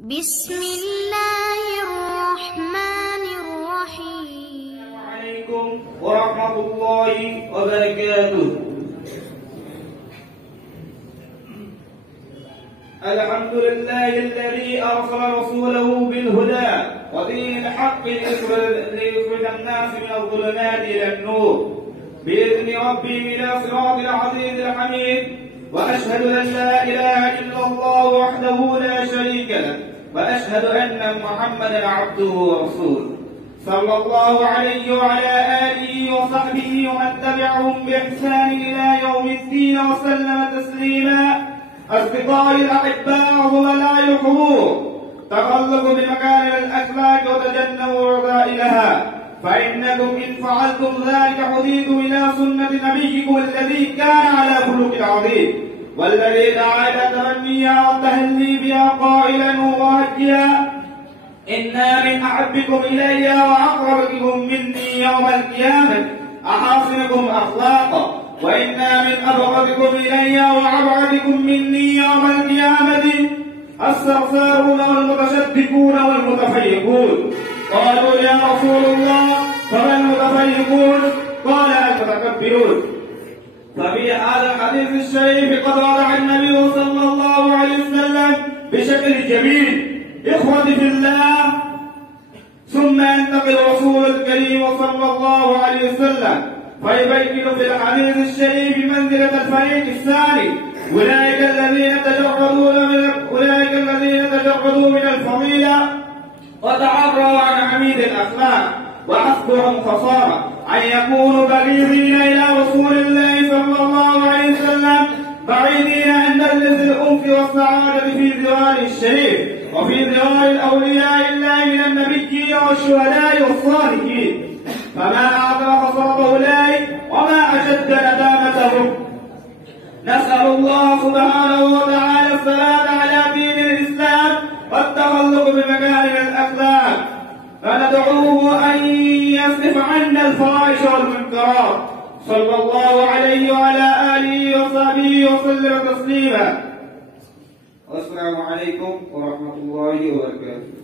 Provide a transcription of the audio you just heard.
بسم الله الرحمن الرحيم. السلام عليكم ورحمة الله وبركاته. الحمد لله الذي أرسل رسوله بالهدى ودين الحق ليخرج الناس من الظلمات إلى النور بإذن ربهم إلى صراط العزيز الحميد. وأشهد أن لا إله إلا الله وحده لا شريك له، وأشهد أن محمدا عبده ورسوله صلى الله عليه وعلى آله وصحبه ومن تبعهم بإحسان إلى يوم الدين وسلم تسليما. أصدقائي الأحباء وزملائي الحضور، تخلقوا بمكارم الأخلاق وتجنبوا رذائلها، فإنكم إن فعلتم ذلك هديتم إلى سنة نبيكم الذي كان على خلق عظيم، والذي دعا إلى تمنيها والتهلي بها قائلا وموجها: إنا من أحبكم إلي وأقربكم مني يوم القيامة أحاسنكم أخلاقا، وإنا من أبغضكم إلي وأبعدكم مني يوم القيامة الصرصارون والمتشدقون والمتفيقون. قالوا يا رسول الله فما المتفيقون؟ قال المتكبرون. ففي هذا الحديث الشريف قد وضع النبي صلى الله عليه وسلم بشكل جميل إخوتي في الله، ثم ينتقل الرسول الكريم صلى الله عليه وسلم فيبين في الحديث الشريف منزلة الفريق الثاني، أولئك الذين تجردوا من الفضيلة وتعروا عن حميد الأخلاق، وحسبهم خسارة أن يكونوا بغيضين إلى رسول الله صلى الله عليه وسلم، بعيدين عن مجلس الأنف والسعادة في ذوال الشريف وفي ذوال الأولياء الله من النبيين والشهداء والصالحين. فما أعظم خسارة أولئك وما أشد ندامتهم. نسأل الله سبحانه وتعالى الصلاة على دين الإسلام والتخلق بمكارم الأخلاق، فندعوه أن يصرف عنا الفواحش والمنكرات صلى الله عليه وعلى آله وصحبه وسلم تسليما. والسلام عليكم ورحمة الله وبركاته.